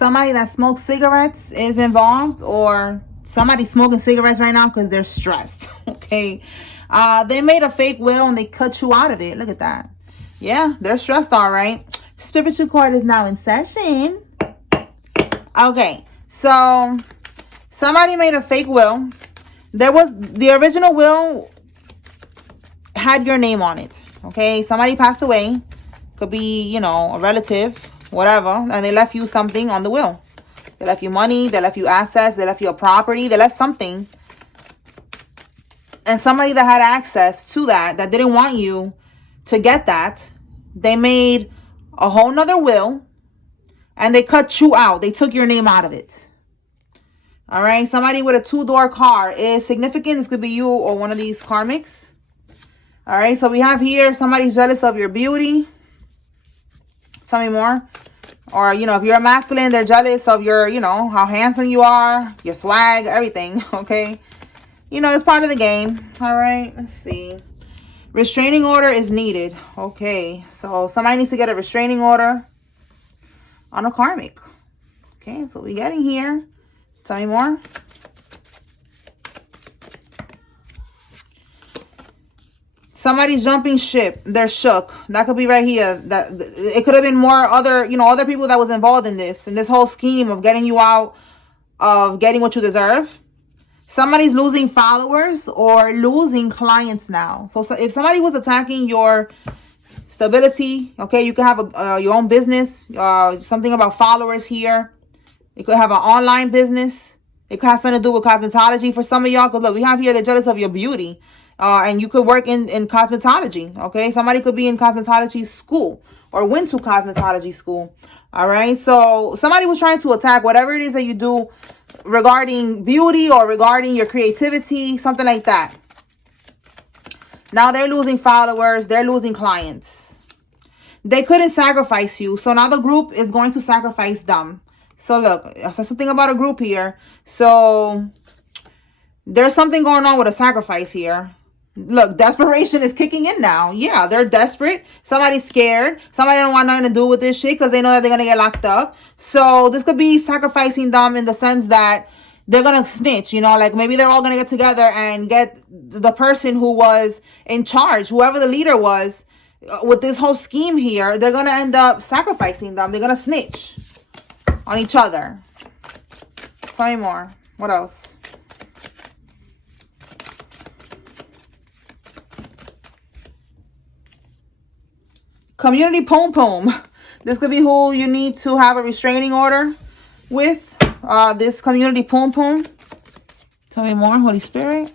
Somebody that smokes cigarettes is involved, or somebody smoking cigarettes right now because they're stressed. Okay. They made a fake will and they cut you out of it. Look at that. Yeah, they're stressed, all right. Spiritual court is now in session. Okay, so somebody made a fake will. The original will had your name on it. Okay, somebody passed away. Could be, you know, a relative, whatever, and they left you something on the will. They left you money, they left you assets, they left you a property, they left something. And somebody that had access to that didn't want you to get that, they made a whole nother will and they cut you out. They took your name out of it. All right. Somebody with a 2-door car is significant. This could be you or one of these karmics. All right. So we have here, somebody's jealous of your beauty. Tell me more. Or, you know, if you're a masculine, they're jealous of your, you know, how handsome you are, your swag, everything. Okay. You know, it's part of the game. All right. Let's see. Restraining order is needed. Okay. So somebody needs to get a restraining order on a karmic. Okay. So we're getting here. Tell me more. Somebody's jumping ship. They're shook. That could be right here. That it could have been more other, you know, other people that was involved in this whole scheme of getting you out of getting what you deserve. Somebody's losing followers or losing clients now. So if somebody was attacking your stability, okay, you could have your own business, something about followers here. You could have an online business. It could have something to do with cosmetology for some of y'all. Because look, we have here they're jealous of your beauty. And you could work in cosmetology, okay? Somebody could be in cosmetology school or went to cosmetology school, all right? So somebody was trying to attack whatever it is that you do regarding beauty or regarding your creativity, something like that. Now they're losing followers. They're losing clients. They couldn't sacrifice you. So now the group is going to sacrifice them. So look, I said something about a group here. So there's something going on with a sacrifice here. Look, desperation is kicking in now. Yeah, they're desperate. Somebody's scared. Somebody don't want nothing to do with this shit because they know that they're going to get locked up. So this could be sacrificing them in the sense that they're going to snitch, you know, like maybe they're all going to get together and get the person who was in charge, whoever the leader was with this whole scheme here. They're going to end up sacrificing them. They're going to snitch on each other. Tell me more. What else? Community Poom Poom. This could be who you need to have a restraining order with. This community Poom Poom. Tell me more, Holy Spirit.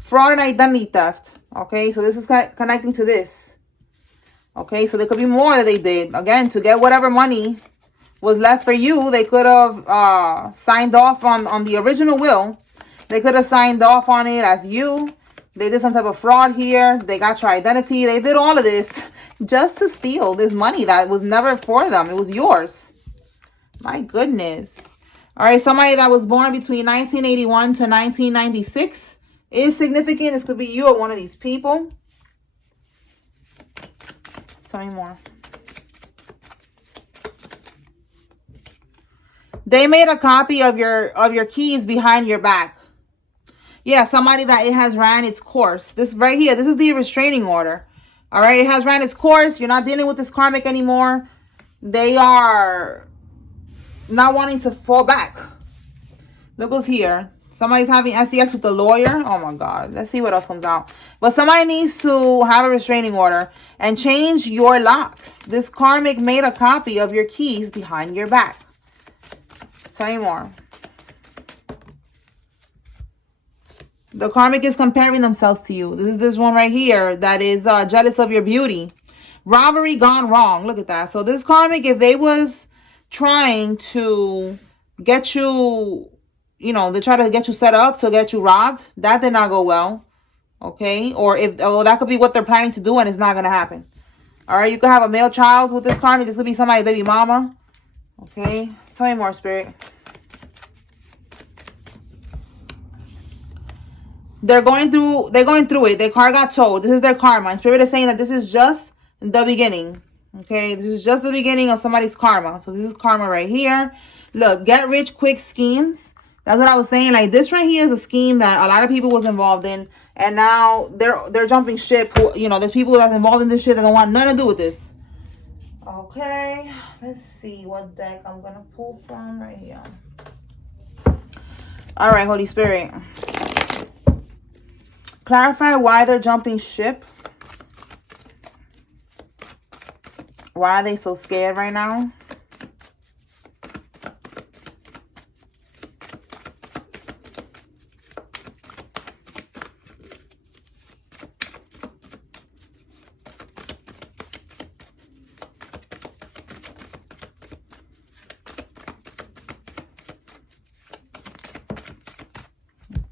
Fraud and identity theft. Okay, so this is connecting to this. Okay, so there could be more that they did. Again, to get whatever money was left for you, they could have signed off on the original will. They could have signed off on it as you. They did some type of fraud here. They got your identity. They did all of this just to steal this money that was never for them. It was yours. My goodness. All right. Somebody that was born between 1981 to 1996 is significant. This could be you or one of these people. Tell me more. They made a copy of your keys behind your back. Yeah, somebody that it has ran its course. This right here, this is the restraining order. All right, it has ran its course. You're not dealing with this karmic anymore. They are not wanting to fall back. Look what's here. Somebody's having SEX with the lawyer. Oh my God. Let's see what else comes out. But somebody needs to have a restraining order and change your locks. This karmic made a copy of your keys behind your back. Tell me more. The karmic is comparing themselves to you. This is this one right here that is jealous of your beauty. Robbery gone wrong. Look at that. So this karmic, if they was trying to get you, you know, they try to get you set up to get you robbed, that did not go well. Okay. Or that could be what they're planning to do and it's not going to happen. All right. You could have a male child with this karmic. This could be somebody's baby mama. Okay. Tell me more, Spirit. They're going through it. Their car got towed. This is their karma. And Spirit is saying that this is just the beginning. Okay, this is just the beginning of somebody's karma. So this is karma right here. Look, get rich quick schemes. That's what I was saying. Like, this right here is a scheme that a lot of people was involved in, and now they're jumping ship. You know, there's people that's involved in this shit that don't want nothing to do with this. Okay, let's see what deck I'm gonna pull from right here. All right, Holy Spirit, clarify why they're jumping ship. Why are they so scared right now?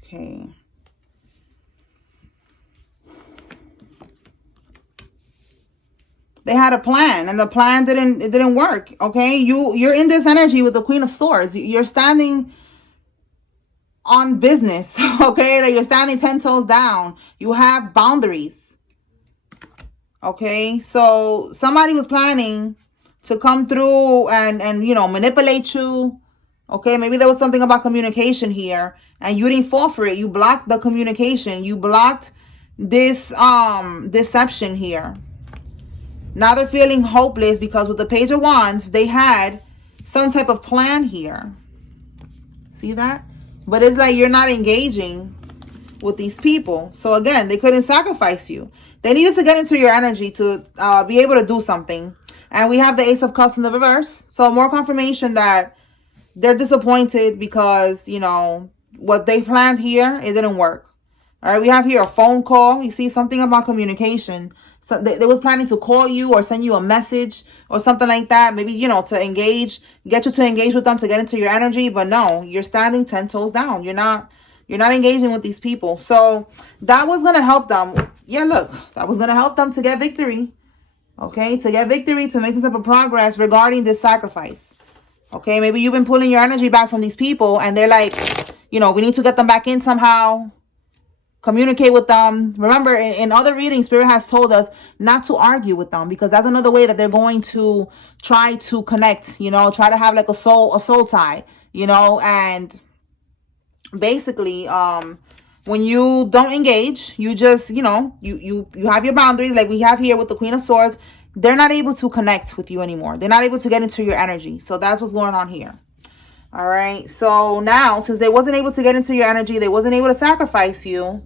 Okay. They had a plan, and the plan didn't work. Okay, you're in this energy with the Queen of Swords. You're standing on business. Okay, like you're standing 10 toes down. You have boundaries. Okay, so somebody was planning to come through and you know, manipulate you. Okay, maybe there was something about communication here, and you didn't fall for it. You blocked the communication. You blocked this deception here. Now they're feeling hopeless because with the Page of Wands, they had some type of plan here. See that? But it's like you're not engaging with these people. So again, they couldn't sacrifice you. They needed to get into your energy to be able to do something. And we have the Ace of Cups in the reverse. So more confirmation that they're disappointed because, you know, what they planned here, it didn't work. All right, we have here a phone call. You see something about communication. So they was planning to call you or send you a message or something like that. Maybe, you know, to engage, get you to engage with them to get into your energy. But no, you're standing 10 toes down. You're not engaging with these people. So that was going to help them. Yeah, look, that was going to help them to get victory. Okay, to get victory, to make some type of progress regarding this sacrifice. Okay, maybe you've been pulling your energy back from these people and they're like, you know, we need to get them back in somehow. Communicate with them. Remember, in other readings, Spirit has told us not to argue with them, because that's another way that they're going to try to connect, you know, try to have like a soul tie, you know. And basically, when you don't engage, you just, you know, you have your boundaries like we have here with the Queen of Swords. They're not able to connect with you anymore. They're not able to get into your energy. So that's what's going on here. All right. So now, since they wasn't able to get into your energy, they wasn't able to sacrifice you.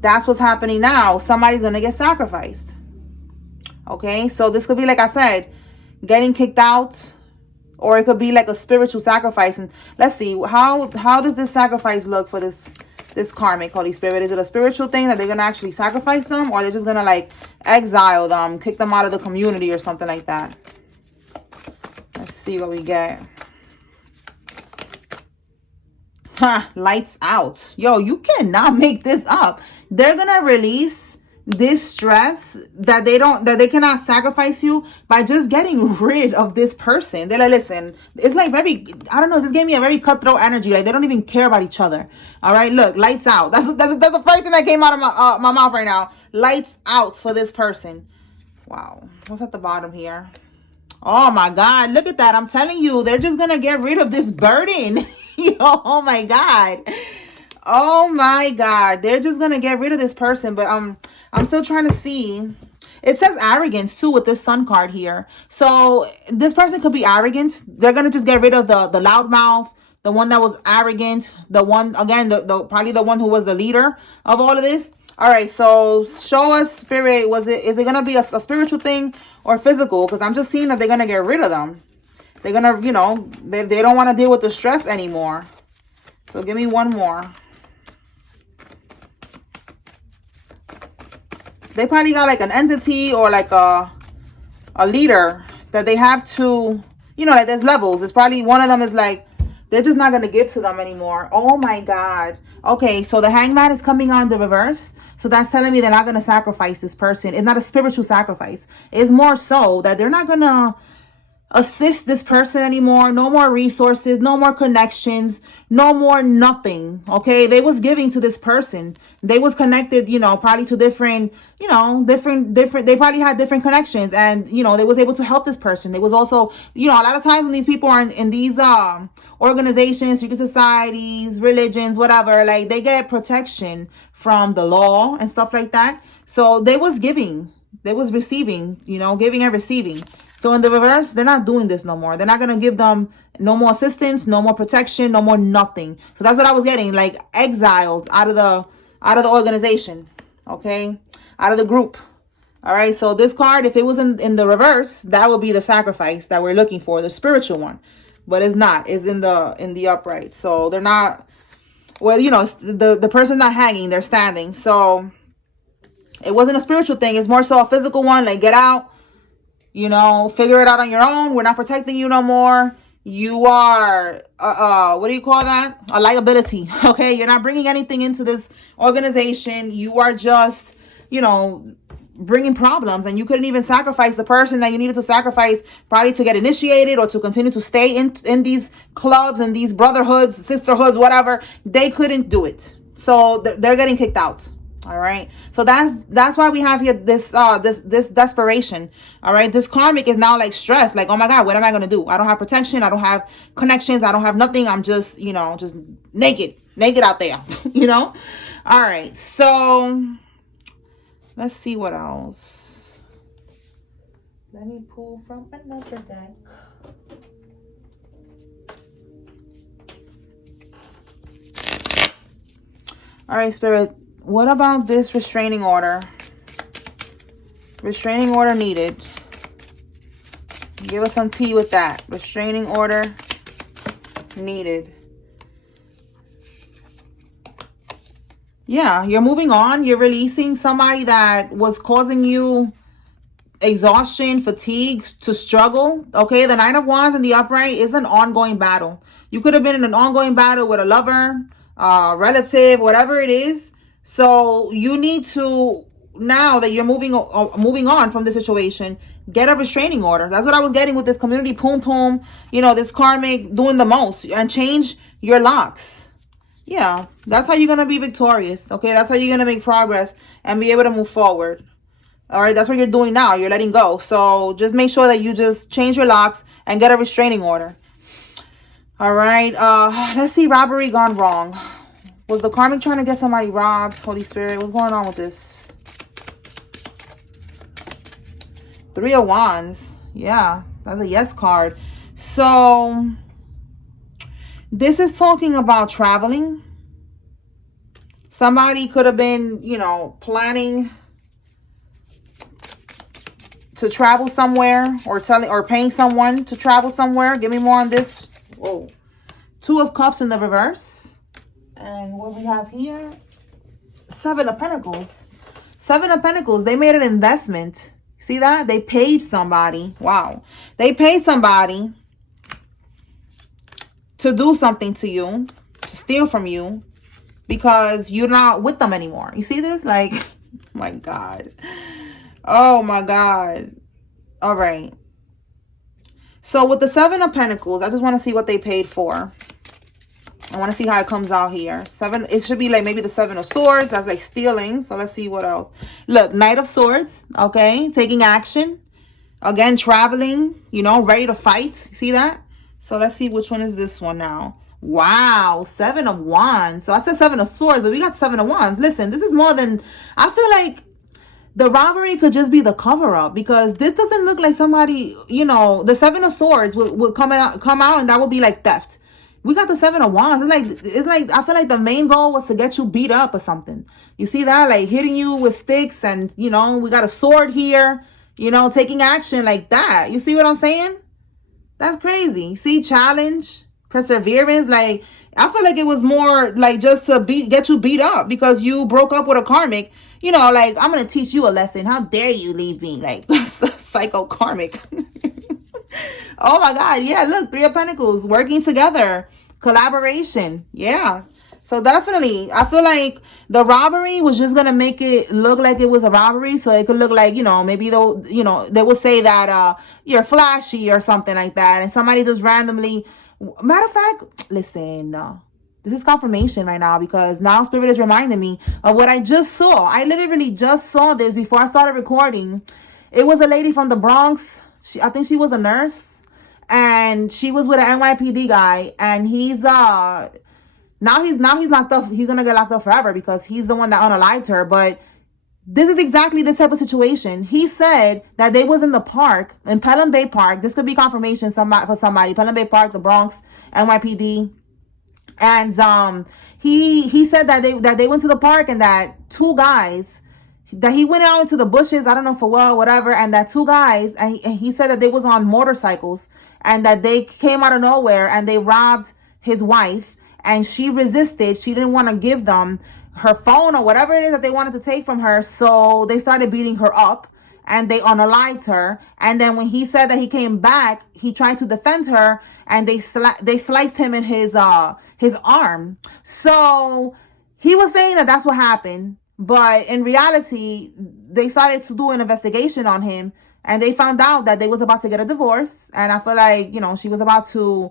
That's what's happening now. Somebody's going to get sacrificed. Okay. So this could be, like I said, getting kicked out, or it could be like a spiritual sacrifice. And let's see, how does this sacrifice look for this karmic Holy Spirit? Is it a spiritual thing that they're going to actually sacrifice them, or they're just going to like exile them, kick them out of the community or something like that? Let's see what we get. Lights out. Yo, you cannot make this up. They're gonna release this stress that they cannot sacrifice you by just getting rid of this person. They're like, listen, it's like very, I don't know, it just gave me a very cutthroat energy. Like they don't even care about each other. All right, look, lights out. That's the first thing that came out of my mouth right now. Lights out for this person. Wow. What's at the bottom here? Oh my God, look at that. I'm telling you, they're just gonna get rid of this burden. Oh my God. Oh my God. They're just gonna get rid of this person. But I'm still trying to see. It says arrogance too with this Sun card here. So this person could be arrogant. They're gonna just get rid of the loudmouth, the one that was arrogant, the one, again, the probably the one who was the leader of all of this. All right, so show us, Spirit. Is it gonna be a spiritual thing or physical? Because I'm just seeing that they're gonna get rid of them. They're gonna, you know, they don't want to deal with the stress anymore. So give me one more. They probably got like an entity or like a leader that they have to, you know, like there's levels. It's probably one of them is like, they're just not going to give to them anymore. Oh my God. Okay, so the Hangman is coming on the reverse. So that's telling me they're not going to sacrifice this person. It's not a spiritual sacrifice. It's more so that they're not going to assist this person anymore. No more resources, no more connections, no more nothing. Okay, they was giving to this person. They was connected, you know, probably to different, you know, different they probably had different connections, and you know, they was able to help this person. They was also, you know, a lot of times when these people are in these organizations, secret societies, religions, whatever, like they get protection from the law and stuff like that. So they was giving, they was receiving, you know, giving and receiving. So in the reverse, they're not doing this no more. They're not going to give them no more assistance, no more protection, no more nothing. So that's what I was getting, like exiled out of the organization, okay? Out of the group. All right, so this card, if it was in the reverse, that would be the sacrifice that we're looking for, the spiritual one. But it's not. It's in the upright. So they're not, well, you know, the person's not hanging, they're standing. So it wasn't a spiritual thing. It's more so a physical one, like get out. You know, figure it out on your own. We're not protecting you no more. You are, what do you call that? A liability, okay? You're not bringing anything into this organization. You are just, you know, bringing problems. And you couldn't even sacrifice the person that you needed to sacrifice probably to get initiated or to continue to stay in these clubs and these brotherhoods, sisterhoods, whatever. They couldn't do it. So they're getting kicked out. All right, so that's why we have here this this desperation. All right, this karmic is now like stressed, like, oh my god, what am I gonna do? I don't have protection, I don't have connections, I don't have nothing. I'm just, you know, just naked out there. You know. All right, so let's see what else. Let me pull from another deck. All right, Spirit. What about this restraining order? Restraining order needed. Give us some tea with that. Restraining order needed. Yeah, you're moving on. You're releasing somebody that was causing you exhaustion, fatigue, to struggle. Okay, the Nine of Wands in the upright is an ongoing battle. You could have been in an ongoing battle with a lover, relative, whatever it is. So you need to, now that you're moving on from the situation, get a restraining order. That's what I was getting with this community poom, you know, this karmic doing the most, and change your locks. Yeah, that's how you're going to be victorious. Okay, that's how you're going to make progress and be able to move forward. All right, that's what you're doing now. You're letting go. So just make sure that you just change your locks and get a restraining order. All right, let's see, robbery gone wrong. Was the karmic trying to get somebody robbed? Holy Spirit, what's going on with this? Three of Wands. Yeah, that's a yes card. So, this is talking about traveling. Somebody could have been, you know, planning to travel somewhere, or paying someone to travel somewhere. Give me more on this. Whoa. Two of Cups in the reverse. And what we have here, Seven of Pentacles. Seven of Pentacles, they made an investment. See that? They paid somebody. Wow. They paid somebody to do something to you, to steal from you, because you're not with them anymore. You see this? Like, my God. Oh, my God. All right. So with the Seven of Pentacles, I just want to see what they paid for. I want to see how it comes out here. Seven, it should be like maybe the Seven of Swords. That's like stealing. So let's see what else. Look, Knight of Swords. Okay. Taking action. Again, traveling. You know, ready to fight. See that? So let's see which one is this one now. Wow. Seven of Wands. So I said Seven of Swords, but we got Seven of Wands. Listen, this is more than... I feel like the robbery could just be the cover-up, because this doesn't look like somebody, you know, the Seven of Swords would come out and that would be like theft. We got the Seven of Wands. It's like I feel like the main goal was to get you beat up or something. You see that? Like hitting you with sticks, and, you know, we got a sword here, you know, taking action like that. You see what I'm saying? That's crazy. See, challenge, perseverance. Like, I feel like it was more like just to get you beat up because you broke up with a karmic. You know, like, I'm going to teach you a lesson. How dare you leave me? Like, psycho karmic. Oh my God. Yeah, look, Three of Pentacles, working together, collaboration. Yeah. So definitely, I feel like the robbery was just gonna make it look like it was a robbery, so it could look like, maybe they'll, they would say that you're flashy or something like that, and somebody just randomly. Matter of fact, listen, this is confirmation right now, because now Spirit is reminding me of what I just saw. I literally just saw this before I started recording. It was a lady from the Bronx. I think she was a nurse, and she was with an NYPD guy, and he's now he's locked up. He's gonna get locked up forever because he's the one that unalived her. But this is exactly this type of situation. He said that they was in the park, in Pelham Bay Park. This could be confirmation for somebody. Pelham Bay Park, the Bronx, NYPD. And he said that they went to the park, and that two guys, that he went out into the bushes, I don't know for what, whatever, and that two guys, and he said that they was on motorcycles, and that they came out of nowhere and they robbed his wife. And she resisted. She didn't want to give them her phone or whatever it is that they wanted to take from her. So they started beating her up, and they unalived her. And then when he said that he came back, he tried to defend her, and they sliced him in his arm. So he was saying that that's what happened. But in reality, they started to do an investigation on him, and they found out that they was about to get a divorce. And I feel like, she was about to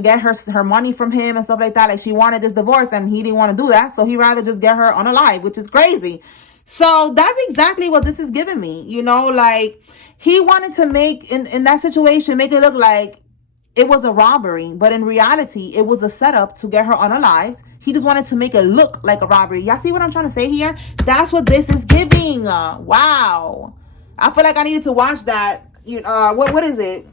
get her money from him and stuff like that. Like, she wanted this divorce, and he didn't want to do that, so he rather just get her unalive, which is crazy. So that's exactly what this is giving me. Like, he wanted to make, in that situation, make it look like it was a robbery, but in reality, it was a setup to get her unalived. He just wanted to make it look like a robbery. Y'all see what I'm trying to say here? That's what this is giving. Wow. I feel like I needed to watch that. What is it?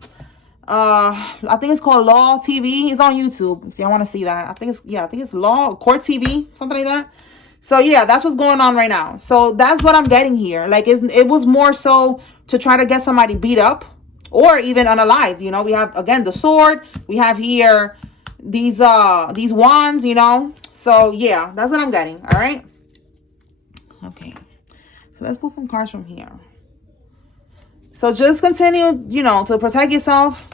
I think it's called Law TV. It's on YouTube if y'all want to see that. I think it's Law Court TV, something like that. So yeah, that's what's going on right now. So that's what I'm getting here. Like, it was more so to try to get somebody beat up or even unalive. We have, again, the sword. We have here these wands. So yeah, that's what I'm getting. All right. Okay. So let's pull some cards from here. So just continue, to protect yourself.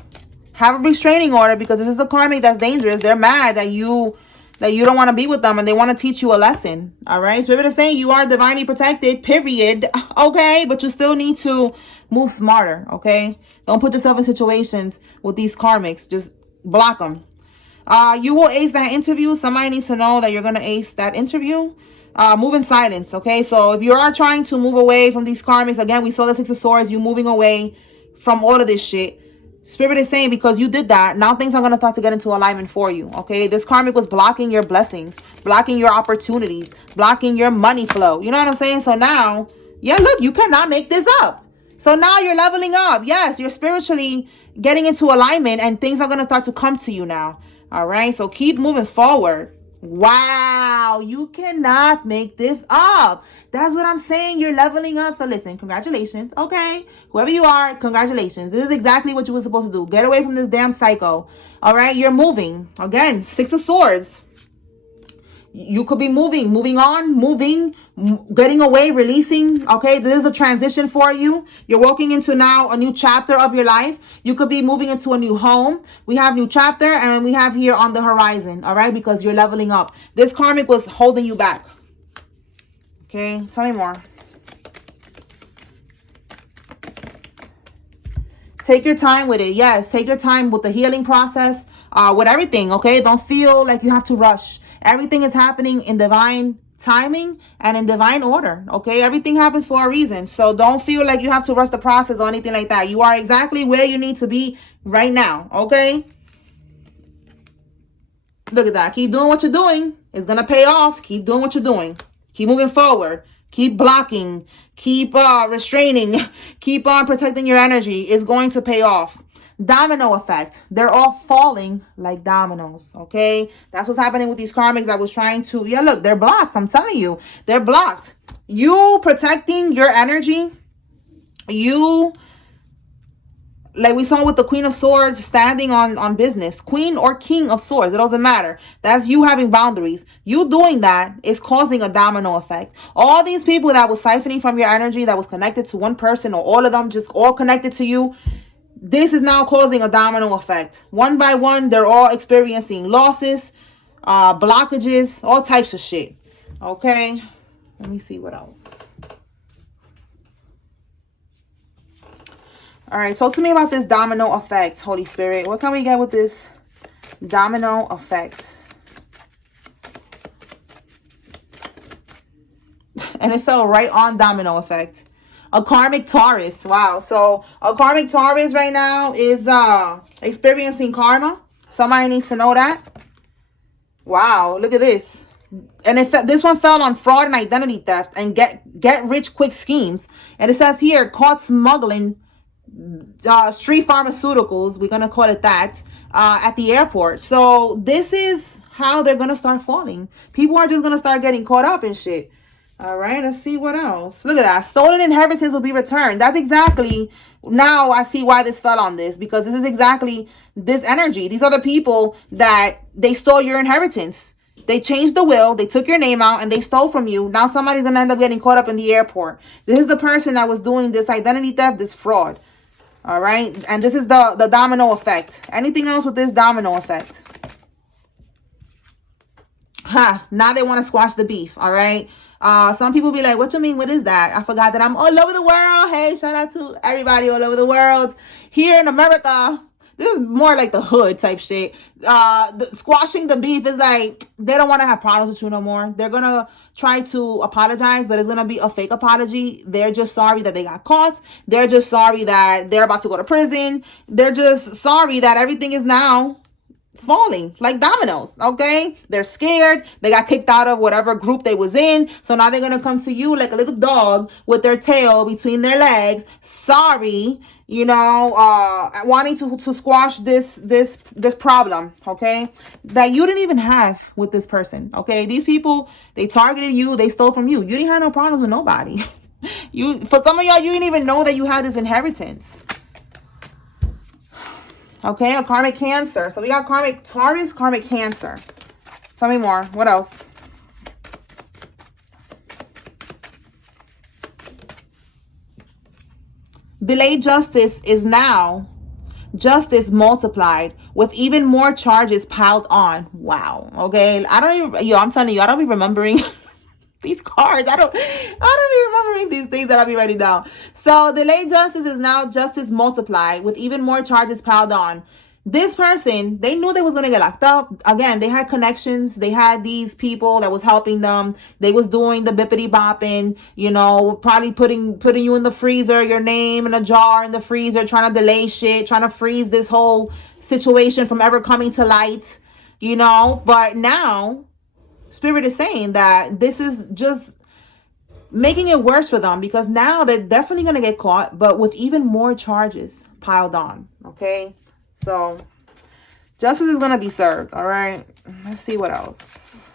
Have a restraining order, because this is a karmic that's dangerous. They're mad that you don't want to be with them, and they want to teach you a lesson. All right. Spirit is saying you are divinely protected, period. Okay. But you still need to move smarter. Okay. Don't put yourself in situations with these karmics. Just block them. You will ace that interview. Somebody needs to know that you're going to ace that interview. Move in silence. Okay. So if you are trying to move away from these karmics, again, we saw the Six of Swords, you moving away from all of this shit. Spirit is saying, because you did that, now things are going to start to get into alignment for you. Okay. This karmic was blocking your blessings, blocking your opportunities, blocking your money flow. You know what I'm saying? So now, yeah, look, you cannot make this up. So now you're leveling up. Yes, you're spiritually getting into alignment, and things are going to start to come to you now. All right. So keep moving forward. Wow, you cannot make this up. That's what I'm saying. You're leveling up. So listen, congratulations. Okay, whoever you are, congratulations. This is exactly what you were supposed to do. Get away from this damn psycho. All right, you're moving. Again, Six of Swords. You could be moving on, getting away, releasing. Okay, this is a transition for you. You're walking into now a new chapter of your life. You could be moving into a new home. We have new chapter, and we have here on the horizon. All right, because you're leveling up. This karmic was holding you back. Okay, tell me more. Take your time with it. Yes, take your time with the healing process, with everything. Okay, don't feel like you have to rush. Everything is happening in divine timing and in divine order. Okay, everything happens for a reason. So don't feel like you have to rush the process or anything like that. You are exactly where you need to be right now. Okay, look at that. Keep doing what you're doing. It's gonna pay off. Keep doing what you're doing. Keep moving forward. Keep blocking. Keep restraining. Keep on protecting your energy. It's going to pay off. Domino effect. They're all falling like dominoes. Okay, that's what's happening with these karmics that was trying to, yeah, look, they're blocked. I'm telling you, they're blocked. You protecting your energy, you, like we saw with the Queen of Swords, standing on business. Queen or King of Swords, it doesn't matter. That's you having boundaries. You doing that is causing a domino effect. All these people that was siphoning from your energy, that was connected to one person, or all of them just all connected to you, this is now causing a domino effect. One by one, they're all experiencing losses. blockages, all types of shit. Okay, let me see what else. All right, talk to me about this domino effect, Holy Spirit. What can we get with this domino effect? And it fell right on domino effect. A karmic Taurus. Wow. So a karmic Taurus right now is experiencing karma. Somebody needs to know that. Wow. Look at this. And this one fell on fraud and identity theft and get rich quick schemes. And it says here, caught smuggling street pharmaceuticals, we're gonna call it that, at the airport. So this is how they're gonna start falling. People are just gonna start getting caught up in shit. All right, let's see what else. Look at that. Stolen inheritance will be returned. That's exactly, now I see why this fell on this, because this is exactly this energy. These are the people that they stole your inheritance. They changed the will, they took your name out, and they stole from you. Now somebody's gonna end up getting caught up in the airport. This is the person that was doing this identity theft, this fraud. All right, and this is the domino effect. Anything else with this domino effect? Now they want to squash the beef. All right. Some people be like, what you mean? What is that? I forgot that I'm all over the world. Hey, shout out to everybody all over the world. Here in America, this is more like the hood type shit. Squashing the beef is like, they don't want to have problems with you no more. They're going to try to apologize, but it's going to be a fake apology. They're just sorry that they got caught. They're just sorry that they're about to go to prison. They're just sorry that everything is now falling like dominoes. Okay, they're scared. They got kicked out of whatever group they was in, so now they're gonna come to you like a little dog with their tail between their legs, sorry, you know, wanting to squash this problem, okay, that you didn't even have with this person. Okay, these people, they targeted you, they stole from you. You didn't have no problems with nobody. For some of y'all, you didn't even know that you had this inheritance. Okay, a karmic Cancer. So we got karmic Taurus, karmic Cancer. Tell me more. What else? Delayed justice is now justice multiplied with even more charges piled on. Wow. Okay. I'm telling you, I don't be remembering these cards. I don't be remembering these things that I'll be writing down. So delayed justice is now justice multiplied with even more charges piled on. This person, they knew they was going to get locked up. Again, they had connections. They had these people that was helping them. They was doing the bippity bopping, you know, probably putting you in the freezer, your name in a jar in the freezer, trying to delay shit, trying to freeze this whole situation from ever coming to light, you know. But now Spirit is saying that this is just making it worse for them, because now they're definitely going to get caught, but with even more charges piled on. Okay, so justice is going to be served. All right, let's see what else.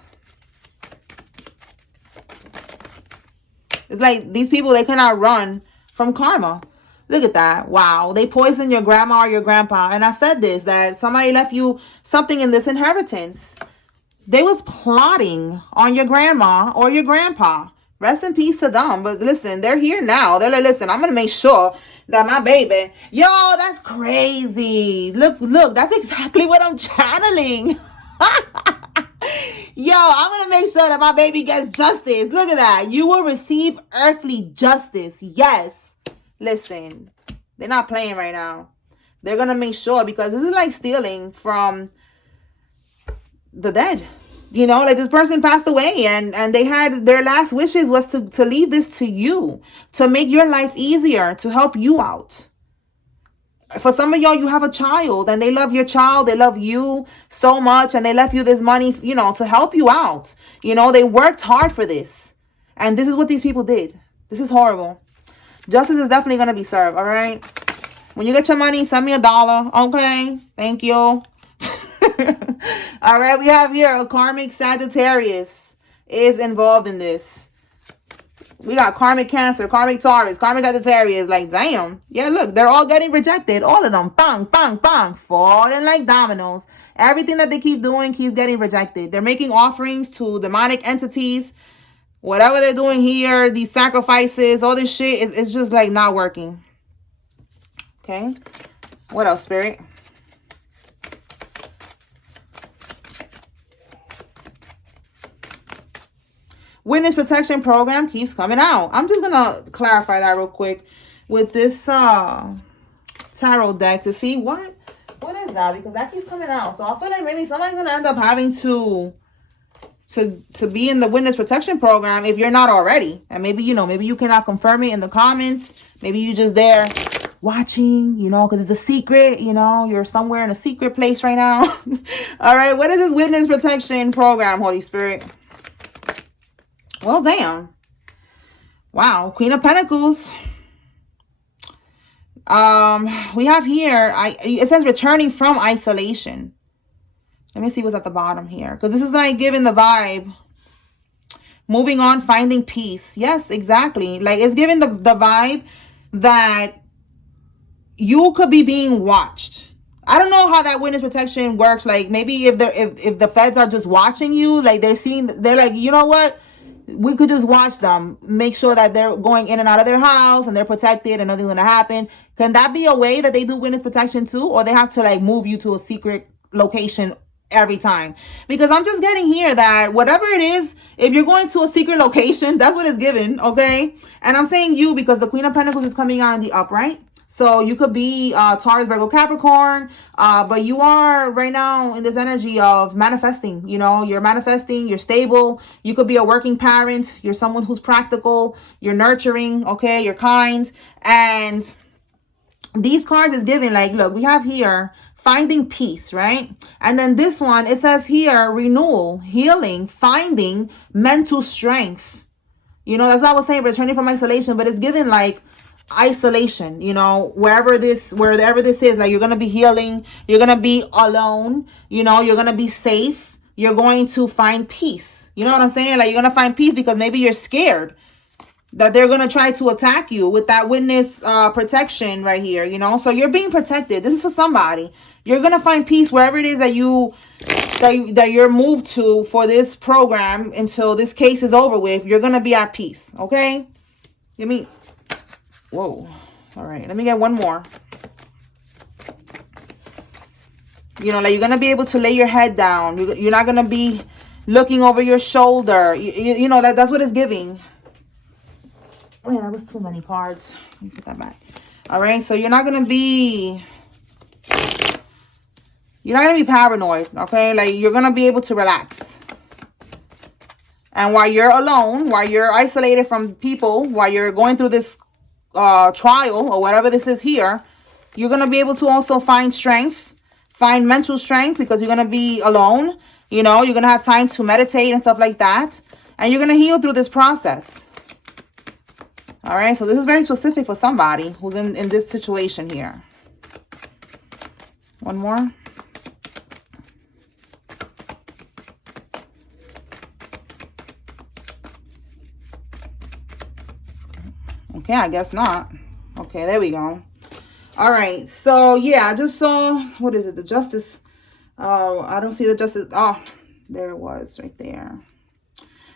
It's like these people, they cannot run from karma. Look at that. Wow, they poisoned your grandma or your grandpa. And I said this, that somebody left you something in this inheritance. They was plotting on your grandma or your grandpa. Rest in peace to them. But listen, they're here now. They're like, listen, I'm going to make sure that my baby... Yo, that's crazy. Look, that's exactly what I'm channeling. Yo, I'm going to make sure that my baby gets justice. Look at that. You will receive earthly justice. Yes. Listen, they're not playing right now. They're going to make sure, because this is like stealing from the dead. You know, like this person passed away and they had their last wishes was to leave this to you, to make your life easier, to help you out. For some of y'all, you have a child and they love your child. They love you so much and they left you this money, you know, to help you out. You know, they worked hard for this. And this is what these people did. This is horrible. Justice is definitely going to be served. All right. When you get your money, send me $1. Okay. Thank you. All right, we have here a karmic Sagittarius is involved in this. We got karmic Cancer, karmic Taurus, karmic Sagittarius. Like, damn. Yeah, look, they're all getting rejected. All of them. Bang, bang, bang. Falling like dominoes. Everything that they keep doing keeps getting rejected. They're making offerings to demonic entities. Whatever they're doing here, these sacrifices, all this shit, it's just like not working. Okay. What else, Spirit? witness protection program keeps coming out. I'm just gonna clarify that real quick with this tarot deck to see what is that, because that keeps coming out. So I feel like maybe somebody's gonna end up having to be in the witness protection program if you're not already. And maybe, you know, maybe you cannot confirm it in the comments. Maybe you just there watching, you know, because it's a secret, you know, you're somewhere in a secret place right now. All right, what is this witness protection program, Holy Spirit? Well, damn. Wow, Queen of Pentacles. We have here, it says returning from isolation. Let me see what's at the bottom here, because this is like giving the vibe. Moving on, finding peace. Yes, exactly. Like it's giving the vibe that you could be being watched. I don't know how that witness protection works. Like maybe if the feds are just watching you, like they're like, you know what? We could just watch them, make sure that they're going in and out of their house and they're protected and nothing's gonna happen. Can that be a way that they do witness protection too? Or they have to like move you to a secret location every time? Because I'm just getting here that whatever it is, if you're going to a secret location, that's what it's given, okay? And I'm saying you because the Queen of Pentacles is coming out in the upright. So you could be Taurus, Virgo, Capricorn, but you are right now in this energy of manifesting. You know, you're manifesting, you're stable. You could be a working parent. You're someone who's practical. You're nurturing, okay? You're kind. And these cards is giving, like, look, we have here finding peace, right? And then this one, it says here, renewal, healing, finding mental strength. You know, that's what I was saying, returning from isolation, but it's given like isolation, you know, wherever this is, like you're going to be healing, you're going to be alone, you know, you're going to be safe, you're going to find peace. You know what I'm saying? Like you're going to find peace because maybe you're scared that they're going to try to attack you with that witness protection right here, you know? So you're being protected. This is for somebody. You're going to find peace wherever it is that you're moved to for this program until this case is over with. You're going to be at peace, okay? Give me... Whoa. All right. Let me get one more. You know, like you're going to be able to lay your head down. You're not going to be looking over your shoulder. You know, that's what it's giving. Oh, yeah, that was too many cards. Let me put that back. All right. So you're not going to be paranoid. Okay. Like you're going to be able to relax. And while you're alone, while you're isolated from people, while you're going through this trial or whatever this is here, you're going to be able to also find strength, find mental strength, because you're going to be alone. You know, you're going to have time to meditate and stuff like that, and you're going to heal through this process. All right, so this is very specific for somebody who's in this situation here. One more. Okay, I guess not. Okay, there we go. All right, so yeah, I just saw, what is it? The Justice. Oh, I don't see the Justice. Oh, there it was right there.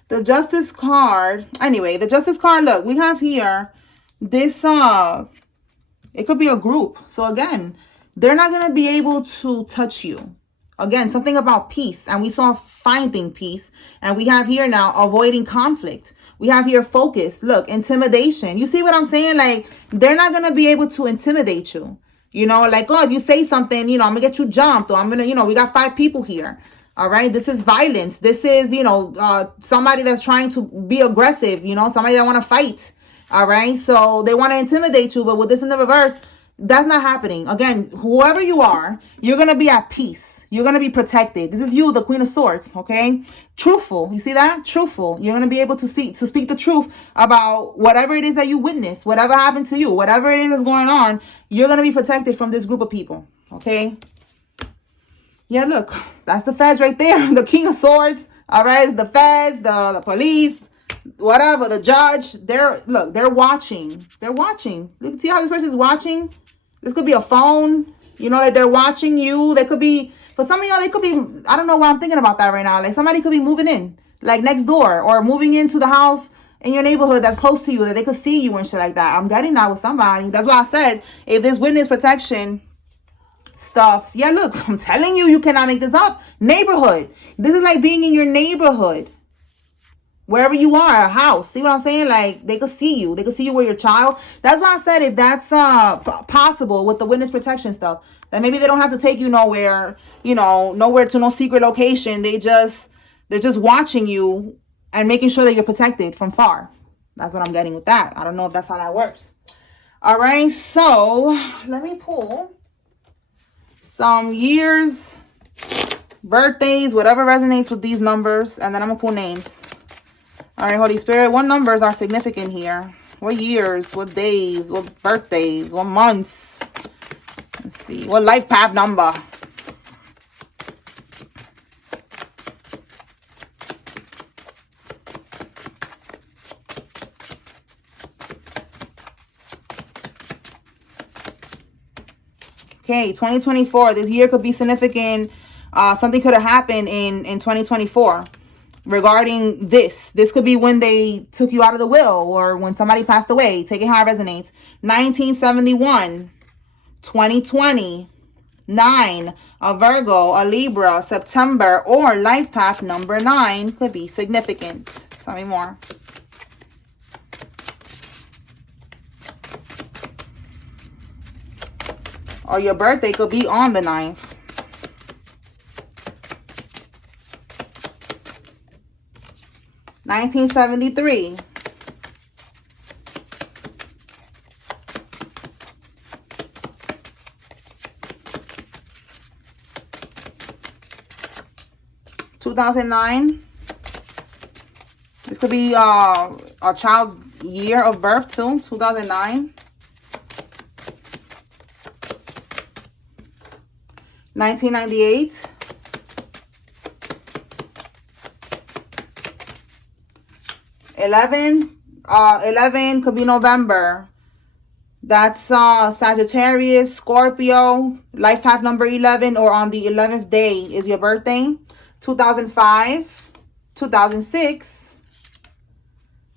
The Justice card. Anyway, the Justice card, look, we have here this, it could be a group. So again, they're not going to be able to touch you. Again, something about peace. And we saw finding peace. And we have here now avoiding conflict. We have here focus. Look, intimidation. You see what I'm saying? Like, they're not going to be able to intimidate you. You know, like, oh, if you say something, you know, I'm going to get you jumped. Or I'm going to, you know, we got 5 people here. All right. This is violence. This is, you know, somebody that's trying to be aggressive. You know, somebody that want to fight. All right. So they want to intimidate you. But with this in the reverse, that's not happening. Again, whoever you are, you're going to be at peace. You're going to be protected. This is you, the Queen of Swords, okay? Truthful. You see that? Truthful. You're going to be able to speak the truth about whatever it is that you witness, whatever happened to you, whatever it is that's going on. You're going to be protected from this group of people, okay? Yeah, look, that's the feds right there. The King of Swords, all right? It's the feds, the police, whatever, the judge. They're watching. They're watching. Look, see how this person is watching? This could be a phone. You know, like they're watching you. They could be... For some of y'all, they could be, I don't know why I'm thinking about that right now. Like somebody could be moving in, like next door, or moving into the house in your neighborhood that's close to you, that they could see you and shit like that. I'm getting that with somebody. That's why I said, if this witness protection stuff, yeah, look, I'm telling you, you cannot make this up. Neighborhood. This is like being in your neighborhood. Wherever you are, a house. See what I'm saying? Like, they could see you. They could see you with your child. That's why I said if that's possible with the witness protection stuff, that maybe they don't have to take you nowhere, you know, nowhere to no secret location. They're just watching you and making sure that you're protected from far. That's what I'm getting with that. I don't know if that's how that works. All right, so let me pull some years, birthdays, whatever resonates with these numbers, and then I'm gonna pull names. All right, Holy Spirit, what numbers are significant here? What years, what days, what birthdays, what months? Let's see, what life path number? Okay, 2024, this year could be significant. Something could have happened in 2024. Regarding this could be when they took you out of the will or when somebody passed away. Take it how it resonates. 1971, 2020, 9, a Virgo, a Libra, September, or life path number 9 could be significant. Tell me more. Or your birthday could be on the 9th. $1973. $2009. This could be a child's year of birth too. 2009. 1998. 11 could be November. That's Sagittarius, Scorpio, life path number 11, or on the 11th day is your birthday. 2005, 2006,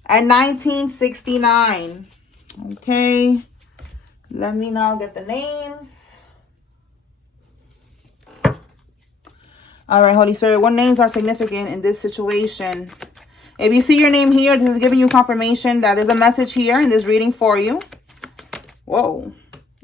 and 1969. Okay, let me now get the names. All right, Holy Spirit, what names are significant in this situation? If you see your name here, this is giving you confirmation that there's a message here in this reading for you. Whoa.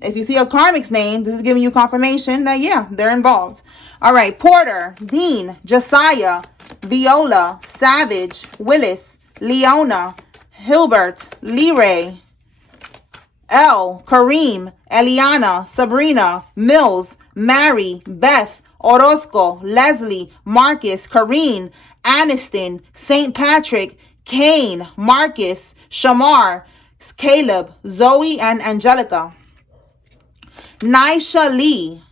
If you see a karmic's name, this is giving you confirmation that, yeah, they're involved. All right. Porter, Dean, Josiah, Viola, Savage, Willis, Leona, Hilbert, Leray, Elle, Kareem, Eliana, Sabrina, Mills, Mary, Beth, Orozco, Leslie, Marcus, Kareen, Aniston, St. Patrick, Kane, Marcus, Shamar, Caleb, Zoe, and Angelica. Nisha Lee,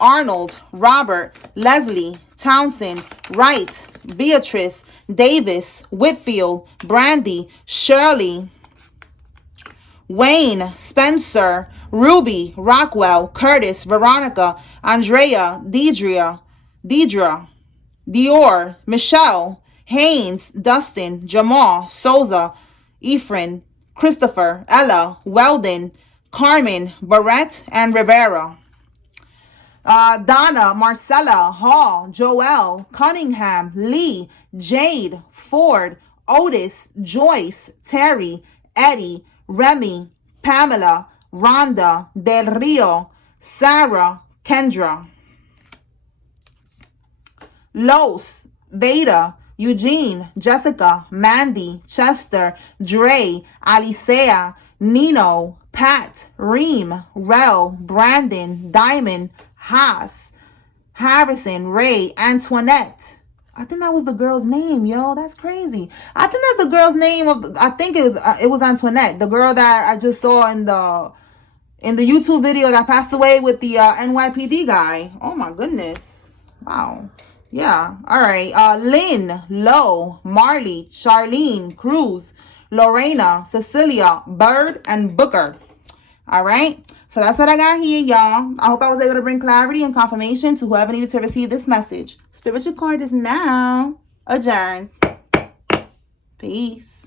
Arnold, Robert, Leslie, Townsend, Wright, Beatrice, Davis, Whitfield, Brandy, Shirley, Wayne, Spencer, Ruby, Rockwell, Curtis, Veronica, Andrea, Deidre, Dior, Michelle, Haynes, Dustin, Jamal, Souza, Ephraim, Christopher, Ella, Weldon, Carmen, Barrett, and Rivera. Donna, Marcella, Hall, Joel, Cunningham, Lee, Jade, Ford, Otis, Joyce, Terry, Eddie, Remy, Pamela, Rhonda, Del Rio, Sarah, Kendra. Los, Beta, Eugene, Jessica, Mandy, Chester, Dre, Alicea, Nino, Pat, Reem, Rel, Brandon, Diamond, Haas, Harrison, Ray, Antoinette. I think that was the girl's name, yo. That's crazy. I think that's the girl's name of. I think it was Antoinette, the girl that I just saw in the YouTube video that passed away with the NYPD guy. Oh my goodness. Wow. Yeah. All right. Lynn, Lo, Marley, Charlene, Cruz, Lorena, Cecilia, Bird, and Booker. All right. So that's what I got here, y'all. I hope I was able to bring clarity and confirmation to whoever needed to receive this message. Spiritual card is now adjourned. Peace.